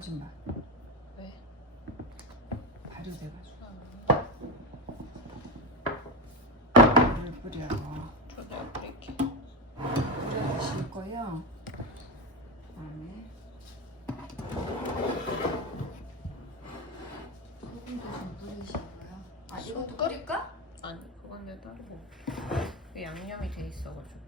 봐. 왜? 발효돼가지고 아, 물을 뿌려. 저도 이렇게. 뿌려 주실 거요. 그다음에 소금도 좀 뿌리시고요. 아 이것도? 뿌릴까? 아니 그건 내 따르고. 그 양념이 돼 있어가지고.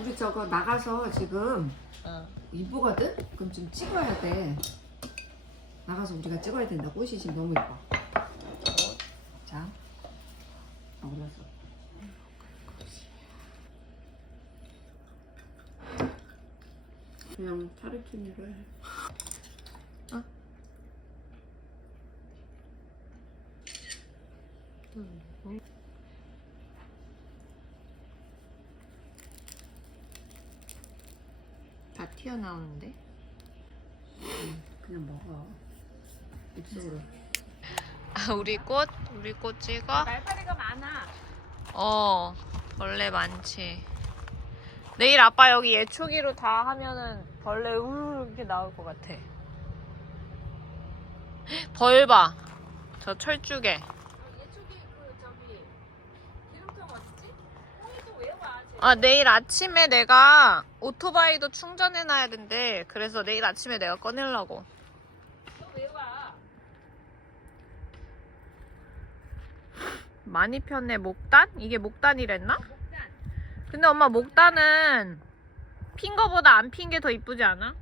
우리 저거 나가서 지금 어. 이쁘거든? 그럼 좀 찍어야 돼. 나가서 우리가 찍어야 된다. 꽃이 지금 너무 이뻐. 자, 아, 올라서. 그냥 타르키니로 해. 다 튀어나오는데? 그냥 먹어. 입속으로. 아 우리 꽃? 우리 꽃 찍어? 말파리가 많아. 어 벌레 많지 내일 아빠 여기 예초기로 다 하면은 벌레 우르르 이렇게 나올 것 같아 벌 봐 저 철쭉에 예초기 그 저기 기름통 어딨지? 홍이도 왜 와? 쟤? 아 내일 아침에 내가 오토바이도 충전해놔야 된대 그래서 내일 아침에 내가 꺼내려고? 많이 폈네 목단? 이게 목단이랬나? 목단. 근데 엄마 목단은 핀 거보다 안 핀 게 더 이쁘지 않아?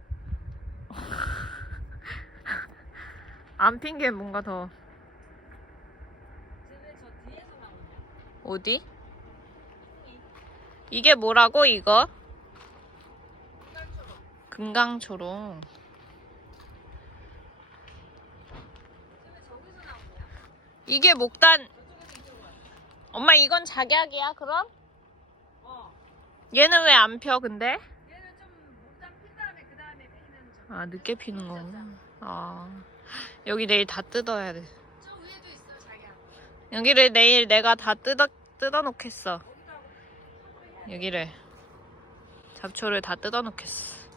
안 핀 게 뭔가 더? 어디? 이게 뭐라고 이거? 금강초롱? 이게 목단. 엄마 이건 작약이야 그럼? 어. 얘는 왜 안 펴 근데? 얘는 좀 목단 핀 다음에 그 다음에 피는 저. 아 늦게 피는 거구나 아 여기 내일 다 뜯어야 돼 저 위에도 있어 자기야. 여기를 내일 내가 다 뜯어 뜯어 놓겠어 여기를 잡초를 다 뜯어 놓겠어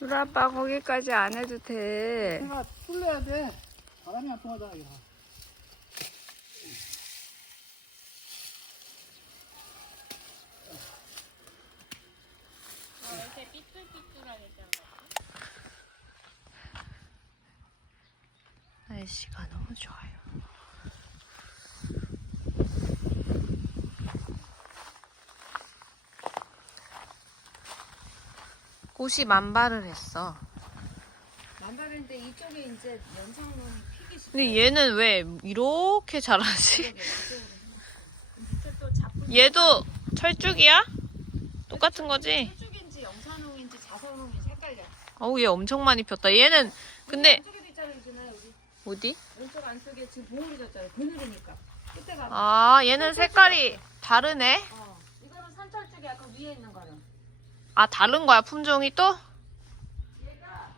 우리 아빠 거기까지 안 해도 돼. 내가 풀려야 돼. 바람이 안 통하다 이거. 날씨가 너무 좋아요. 꽃이 만발을 했어. 만발인데 이쪽에 이제 연상론이 피기 시작. 근데 얘는 왜 이렇게 자라지? 얘도 철쭉이야? 똑같은 거지? 철쭉인지 영산홍인지 자선홍인지 헷갈려. 어우 얘 엄청 많이 폈다. 얘는 근데 안쪽에도 있잖아 여기 어디? 왼쪽 안쪽에 지금 봉우리 졌잖아. 그늘이니까. 끝에가. 아 얘는 색깔이 다르네. 어. 이거는 산철쭉이 아까 위에 있는 거는. 아 다른 거야 품종이 또? 얘가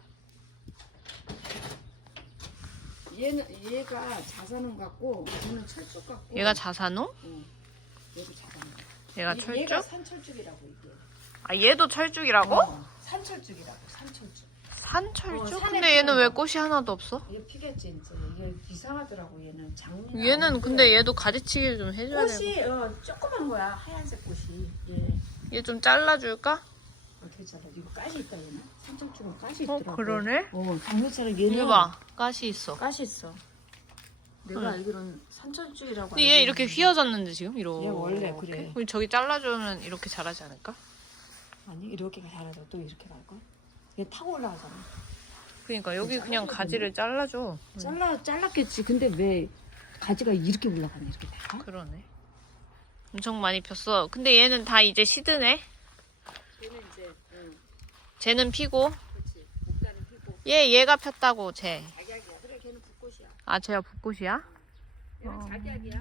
얘는 얘가 자선홍 같고 얘는 철쭉 같고. 얘가 자산홍? 응. 얘도 자선홍. 얘가 얘- 철쭉? 얘가 산철쭉이라고 이게. 아 얘도 철쭉이라고? 어, 산철쭉이라고 산철쭉. 산철쭉? 어, 산에 근데 얘는 피는 왜 거. 꽃이 하나도 없어? 얘 피겠지 이제 얘 이상하더라고 얘는 장미. 얘는 근데 얘도 가지치기를 좀 해줘야 돼. 꽃이 어, 조그만 거야 하얀색 꽃이. 얘. 얘좀 잘라줄까? 이거 가시 있다 얘는. 산철쭉은 가시 어 있더라고. 그러네. 어 장미처럼 얘는 이거 봐 가시 있어. 가시 있어. 내가 응. 알기로는 산철쭉이라고. 근데 얘 이렇게 휘어졌는데 지금 이렇게. 얘 원래 그래. 우리 저기 잘라주면 이렇게 자라지 않을까? 아니 이렇게 잘라서 또 이렇게 갈 걸? 얘 타고 올라가잖아. 그러니까 여기 잘라줘야 그냥 가지를 잘라줘. 응. 잘라 잘랐겠지. 근데 왜 가지가 이렇게 올라가냐 이렇게 다? 그러네. 엄청 많이 폈어. 근데 얘는 다 이제 시드네. 얘는 이제 응, 쟤는 피고. 그렇지. 목단은 피고 얘 얘가 폈다고 쟤. 작약이야. 그래 걔는 붓꽃이야. 아 쟤가 붓꽃이야? 얘는 어. 작약이야.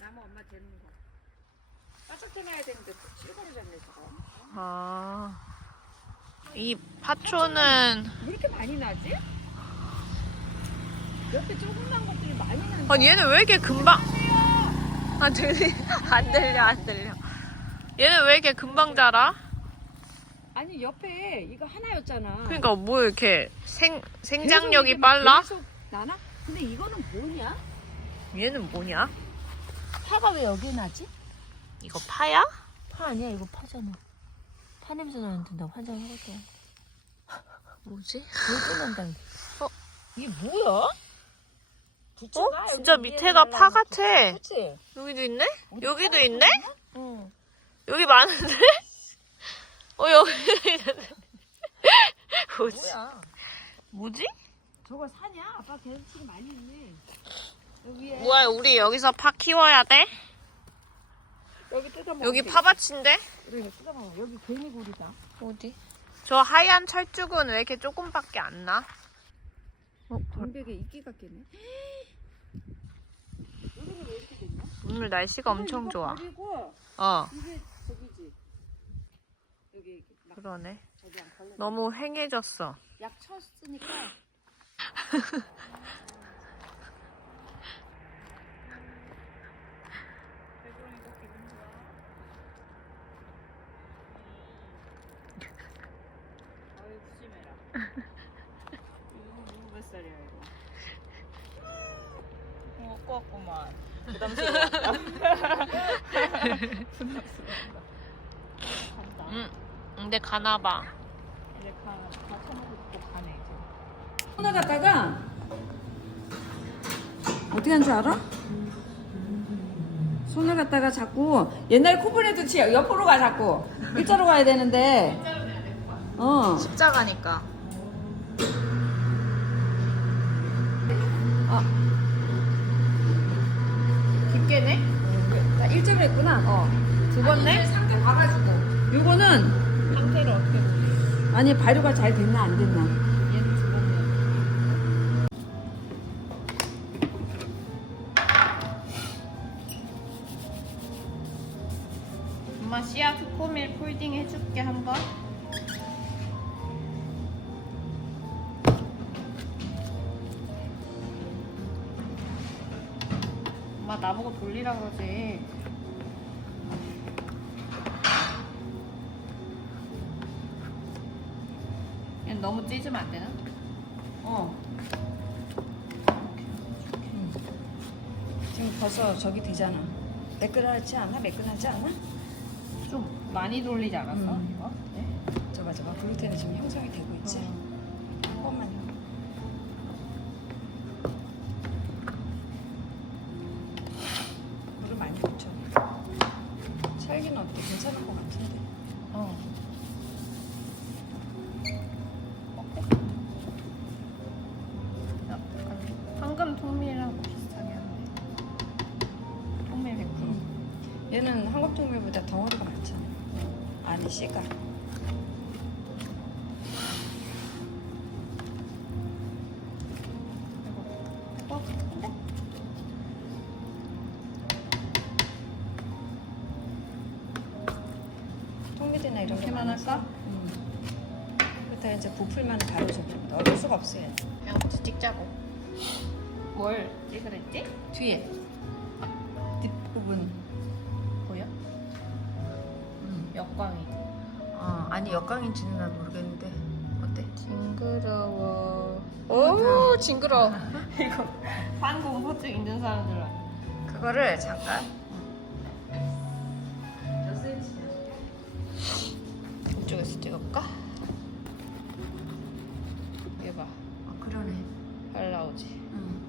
나무 엄마 되는 거. 바짝 해놔야 되는데 실버리잖네 저거. 아. 이 파초는 왜 이렇게 많이 나지? 옆에 조그만 것들이 많이 나는 아니 얘는 왜 이렇게 금방 아 들리 안 들려 안 들려 얘는 왜 이렇게 금방 자라? 아니 옆에 이거 하나였잖아. 그러니까 뭐 이렇게 생 계속 생장력이 막 빨라? 계속 나나? 근데 이거는 뭐냐? 얘는 뭐냐? 파가 왜 여기 나지? 이거 파야? 파 아니야 이거 파잖아. 파 냄새 나는데 나 환장하겠다. 뭐지? 이거? 어? 이게 뭐야? 어? 진짜 밑에가 파 같아. 그렇지? 여기도 있네? 여기도 있네? 응. 여기 많은데? 어 있는데 뭐지? 뭐야? 뭐지? 저거 사냐? 아빠 계속 많이 있네. 여기 위에 뭐야 우리 여기서 파 키워야 돼? 여기 뜯어먹어. 여기 파밭인데? 이거 뜯어먹어. 여기 개미굴이다. 어디? 저 하얀 철쭉은 왜 이렇게 조금밖에 안 나? 어, 방백에 이끼 같겠네. 여기는 왜 이렇게 됐냐? 오늘 날씨가 엄청 이거 좋아. 버리고 어, 이게 저기지. 여기 이렇게 막 그러네. 저기 안 걸려. 너무 횡해졌어. 약 쳤으니까. 아유 조심해라. 이거 누구 몇 살이야 이거? 먹고 왔구만. 부담스러워. 응, 근데 가나봐. 이제 가, 다 처먹고 또 가네 이제. 손에 갔다가 어떻게 한줄 알아? 손을 갖다가 자꾸 옛날 코브레도 치 옆으로 가 자꾸 일자로 가야 되는데 어 십자가니까. 깊게네? 나 일자로 했구나 두 번네? 상태 봐가지고 요거는? 아니 발효가 잘 됐나 안 됐나 되나? 어. 음. 지금 벌써 저기 되잖아. 매끈하지 않아? 매끈하지 않아? 좀 많이 돌리지 않았어? 음. 이거? 네. 저봐 저봐 글루텐이 지금 형성이 되고 있지? 어. 이런 이렇게만 거 할까? 음. 그렇다 이제 부풀만 접니다. 어쩔 수가 없어 얘. 그냥 같이 찍자고. 뭘 찍으랬지? 뒤에 뒷부분. 보여? 음. 역광이. 어, 아니 역광인지는 난 모르겠는데 어때? 징그러워. 오, 징그러워. 이거 산공포증 있는 사람들. 그거를 잠깐. 찍을까? 이거 봐. 어, 그러네. 잘 나오지. 응.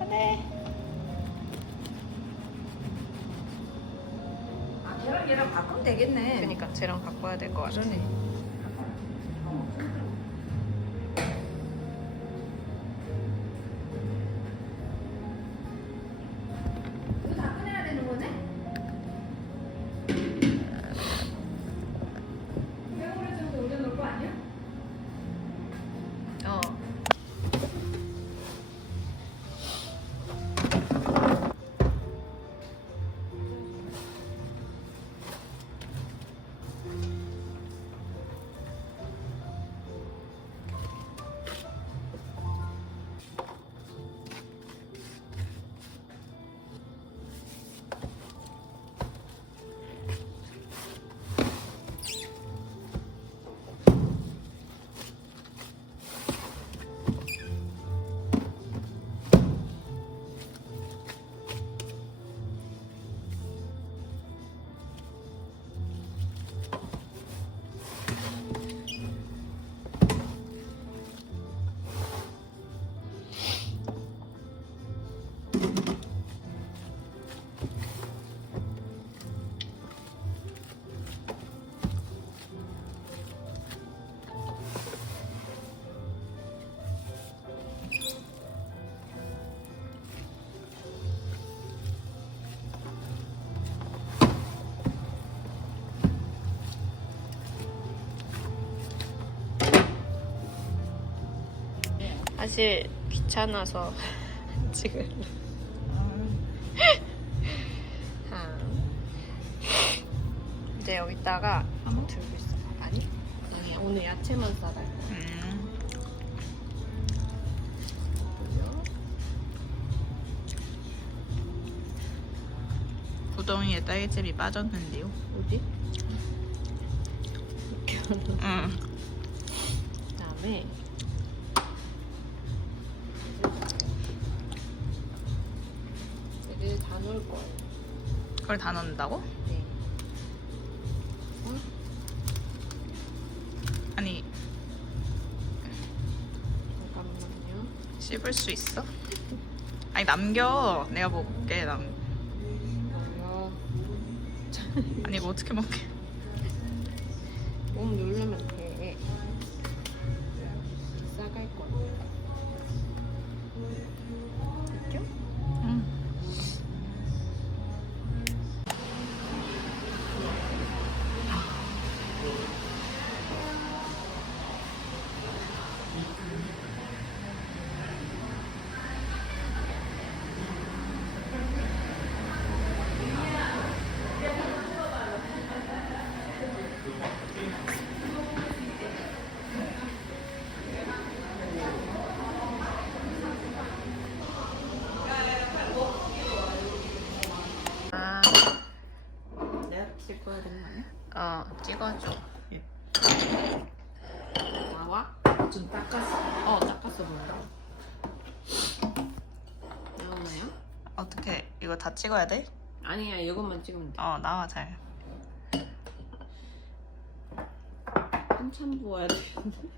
안돼. 아 걔랑 얘랑 바꾸면 되겠네. 그러니까 쟤랑 바꿔야 될 것 같아. 그러네. 사실 귀찮아서 지금 아. 이제 여기다가 들고 있어. 아니? 아니야. 오늘 야채만 거야. 음, 구덩이에 딸기잼이 빠졌는데요. 어디? 응. 그다음에 넣을 거예요. 그걸 다 넣는다고? 네. 아니 잠깐만요. 씹을 수 있어? 아니 남겨. 내가 먹게. 남. 어, 아니 이거 어떻게 먹게? 몸 누르면 돼. 어, 찍어줘. 나와? 좀 닦았어. 어, 닦았어 보인다. 나오나요? 어떻게 이거 다 찍어야 돼? 아니야, 이것만 찍으면 돼. 어 나와 잘. 한참 부어야 돼.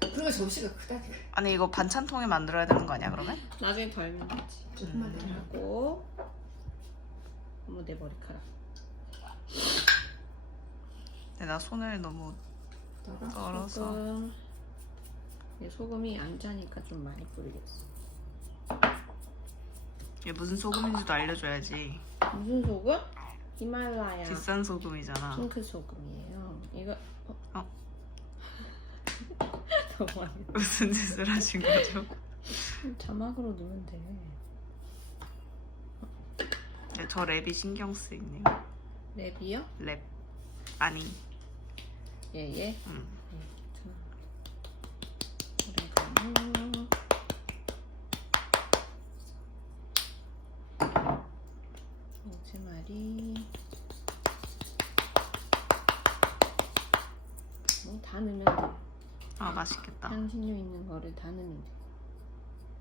그리고 접시가 크다니까. 아니 이거 반찬통에 만들어야 되는 거 아니야 그러면? 나중에 덜면 되지. 조금만 더. 하고 어머 내 머리카락. 근데 나 손을 너무. 떨어서. 소금. 이 소금이 안 짜니까 좀 많이 뿌리겠어. 이게 무슨 소금인지도 알려줘야지. 무슨 소금? 히말라야 비싼 소금이잖아. 핑크 소금이에요. 이거 어? 어. 너무. 무슨 짓을 하신 거죠? 자막으로 넣으면 돼. 네, 저 랩이 신경 쓰이네요. 랩이요? 랩 아니. 예 예. 음. 오레가노. 로즈마리. 뭐 다 넣으면 돼. 아 맛있겠다. 향신료 있는 거를 다 넣으면 돼.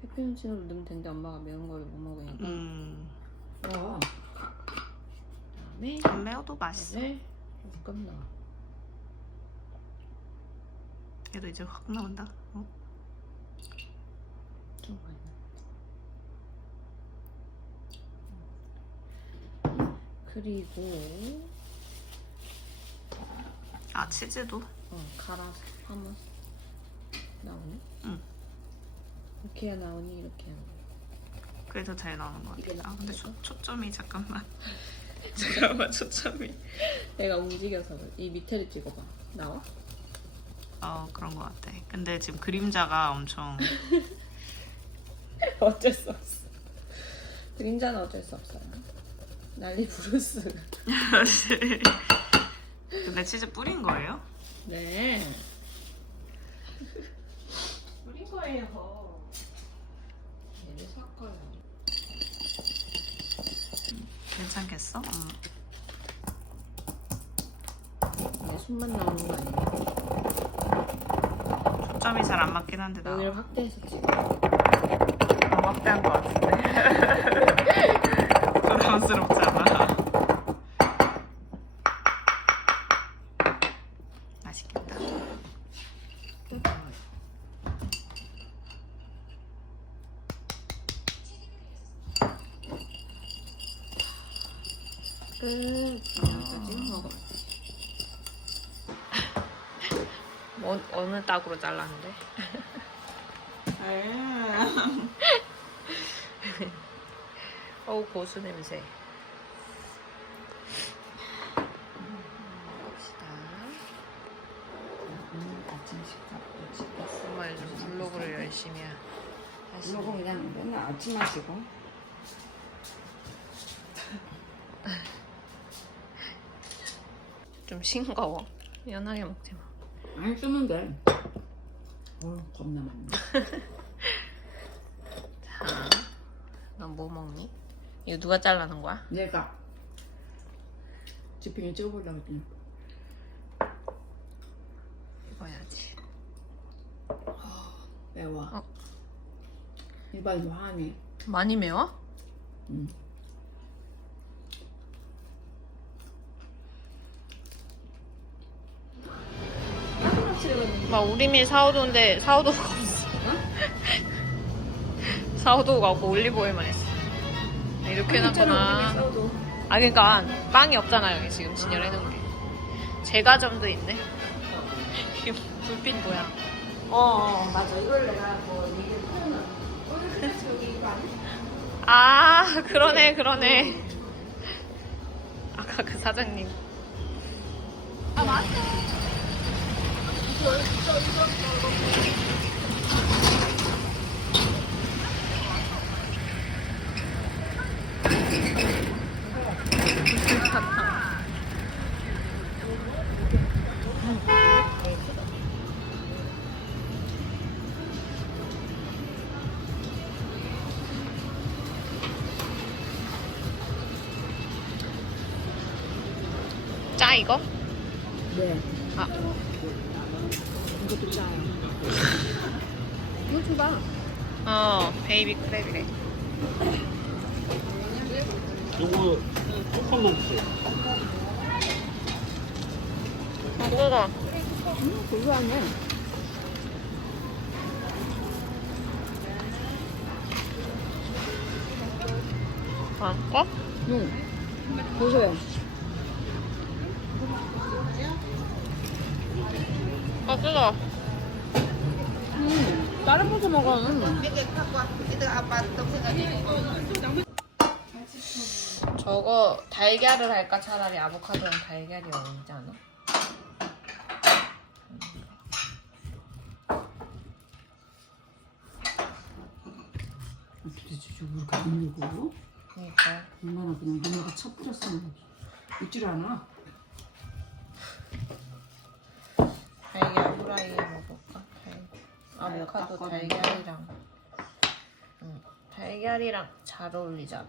페페론치노를 넣으면 되는데 엄마가 매운 걸못 먹으니까. 음. 어. 그다음에 안 매워도 맛있어. 얘를 조금 넣어. 얘도 이제 확 나온다. 어? 좀 많이 넣어. 그리고 아 치즈도? 어, 갈아서 하면 나오네? 응. 이렇게 나오니 이렇게 나오니 그게 더 잘 나오는 것 같아. 아 근데? 초, 초점이 잠깐만. 잠깐만 초점이. 내가 움직여서. 이 밑에를 찍어봐 나와? 어 그런 것 같아. 근데 지금 그림자가 엄청 어쩔 수 없어 그림자는 어쩔 수 없어요 난리 부르스 근데 치즈 뿌린 거예요? 네 뿌린 거예요 얘를 섞어요 괜찮겠어? 음. 내 손만 나오는 거 아니야? 초점이 잘 안 맞긴 한데 나 여기를 확대해서 찍어. 너무 확대한 것 같은데 딱으로 잘랐는데? 어우 고수 냄새 봅시다 음, 아침 식사. 정말 요즘 블로그를 열심히 하시네 이거 그냥 맨날 아침 마시고. 좀 싱거워 연하게 먹지 마 안 쓰면 돼. 어, 겁나 많네. 자, 넌 뭐 먹니? 이거 누가 잘라는 거야? 내가 지핑에 찍어보려고 했더니 입어야지 매워. 어. 일반이 화하네. 많이 매워? 응. 막 우리밀 사오도인데 사오도가 없어. 사오도가 없고 올리브오일만 했어. 이렇게 해놨구나. 아 그러니까 빵이 없잖아 여기 지금 진열해 놓은 게. 제과점도 있네. 이게 불빛 뭐야 어, 어, 맞아. 이걸 내가 뭐 얘기를 하면 오늘 그래서 여기 이거 안 해? 아 그러네. 그러네 아까 그 사장님 짜 이거? 네. 아. 이것도 짜요. 이거 줘봐. 어, 베이비 크랩이래. 요거 조금만 주세요. 아, 뜨거. 음, 고소하네. 안 꺼? 응. 고소해. 다른 것도 먹어. 음. 저거 달걀을 할까 차라리 아보카도랑 달걀이 어울리지 않아? 도대체 이렇게 안 밀고? 그러니까 얼마나 그냥 누나가 쳐 뿌렸으면 있질 않아. 달걀 후라이? 달... 아보카도 달걀이랑 응, 달걀이랑 잘 어울리잖아.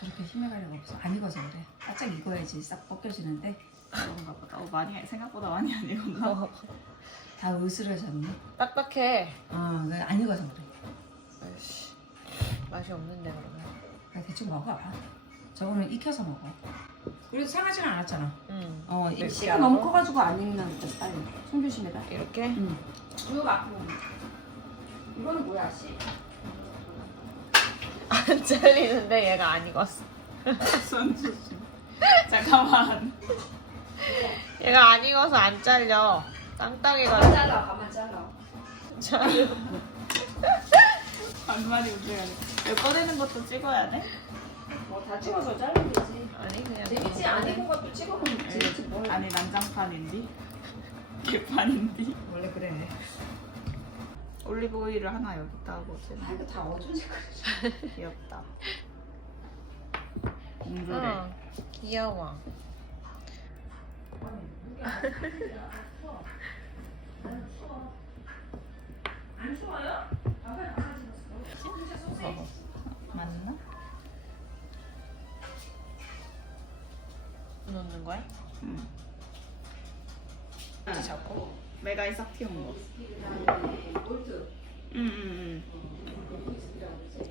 저렇게 힘에 가려가 없어. 안 익어서 그래. 바짝 익어야지 싹 벗겨지는데 그런가 보다. 어, 많이 생각보다 많이 안 익었나? 다 으스러졌네. 딱딱해. 아, 그안 익어서 그래. 아이씨, 맛이 없는데 그러면. 그냥 대충 먹어봐. 저거는 익혀서 먹어. 그래도 상하지는 않았잖아. 응. 어, 네, 씨가 그래도? 너무 커가지고 안 익는 거 빨리. 손 조심해라. 이렇게? 응. 이거 갖고. 이거는 뭐야, 씨? 안 잘리는데 얘가 안 익었어. 손 조심. 잠깐만. 얘가 안 익어서 안 잘려. 땅땅해가지고. 잘라, 가만 잘라. 잘려. 반말이 웃겨야 돼. 꺼내는 것도 찍어야 돼? 뭐다 찍어서 자르면 되지. 아니 그냥. 재밌지? 안 익은 것도 찍어보면 재밌지 뭘. 아니 난장판인디? 개판인디? 원래 그래. 올리브 오일을 하나 여기다 하고 아, 이거 다 어두운 색깔이지. 귀엽다. 공주래. 어, 귀여워. 맞나? 넣는 거야? 응. 이렇게 잡고. 메가이 싹 튀운 거. 응, 응,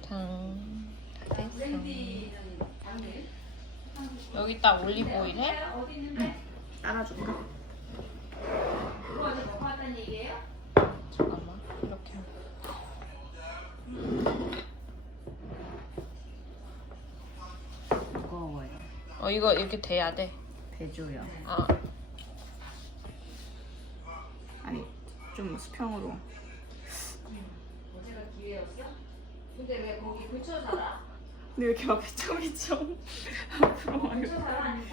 당. 다 됐어. 여기 딱 올리브 오일 해? 응. 따라줄까? 잠깐만. 이렇게. 무거워요. 어 이거 이렇게 돼야 돼. 대조요. 아 아니, 좀 수평으로. 근데 왜 거기 근처 살아? 근데 왜 이렇게 막 비춰비춰? 앞으로 막 이렇게. 살아? 아니면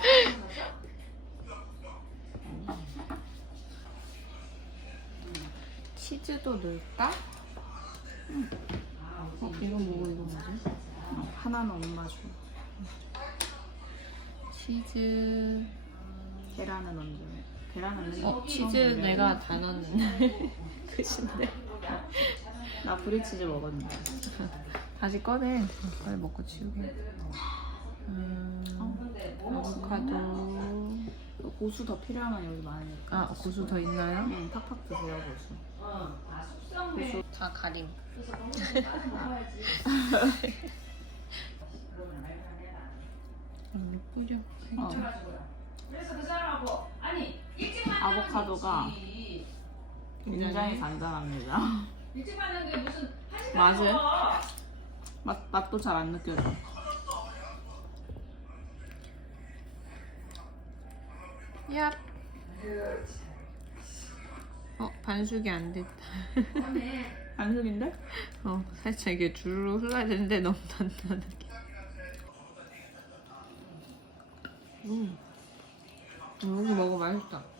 치즈도 넣을까? 어, 이거 뭐고 이거 뭐지? 어, 하나는 엄마 줘. 치즈. 계란은 언제? 계란은 어 치즈 내가 다 넣었는데. 끝인데. 나 브리치즈 먹었는데. 다시 꺼내. 빨리 먹고 치우게. 음, 아보카도. 고수 더 필요하면 여기 많으니까. 아 고수 더 있나요? 응, 팍팍 드세요 고수. 다 가림. 음, 뿌려. 어. 그래서 그 사람하고 아니 일찍 아보카도가 굉장히 간단합니다. 일찍 만난 게 무슨 한 시간? 먹어. 맛 맛도 잘 안 느껴져. 야. 어 반숙이 안 됐다. 반숙인데? 어 살짝 이게 줄로 흘러야 되는데 너무 단단하게. 음. 음, 여기 먹어 맛있다.